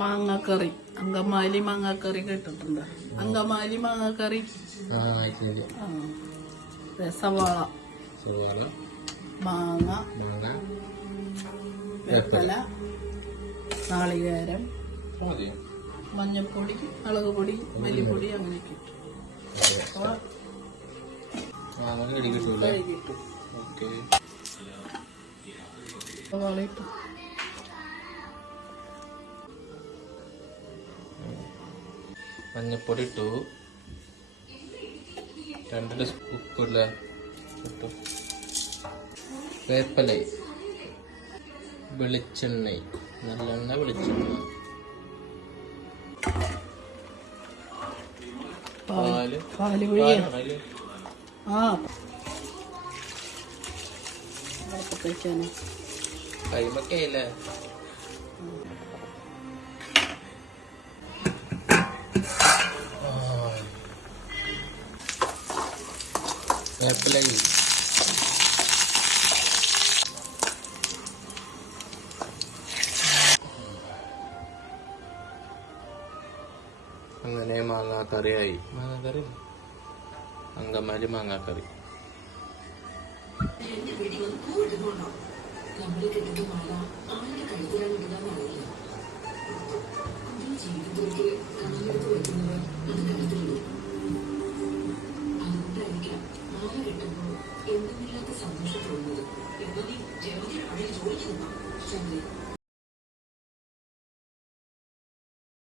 മാങ്ങക്കറി. അങ്കമാലി മാങ്ങക്കറി കേട്ടിട്ടുണ്ട്? അങ്കമാലി മാങ്ങക്കറി. സവാള, മാങ്ങ, വേപ്പില, നാളികേരം, മഞ്ഞൾപ്പൊടി, മുളക് പൊടി, മല്ലിപ്പൊടി അങ്ങനെയൊക്കെ ഇട്ടു. സവാള ഇട്ടു. മഞ്ഞപ്പൊടി ഇട്ടു, 2 സ്പൂൺ ഉപ്പില്ല ഇട്ടു, വേപ്പില, വെളിച്ചെണ്ണ, നല്ലെണ്ണ, വെളിച്ചെണ്ണ, പാല് കൈമൊക്കെ ഇല്ലേ. വേപ്പില അങ്ങനെ മാങ്ങാക്കറിയായി. മാങ്ങാക്കറി, അങ്കമാലി മാങ്ങാക്കറി.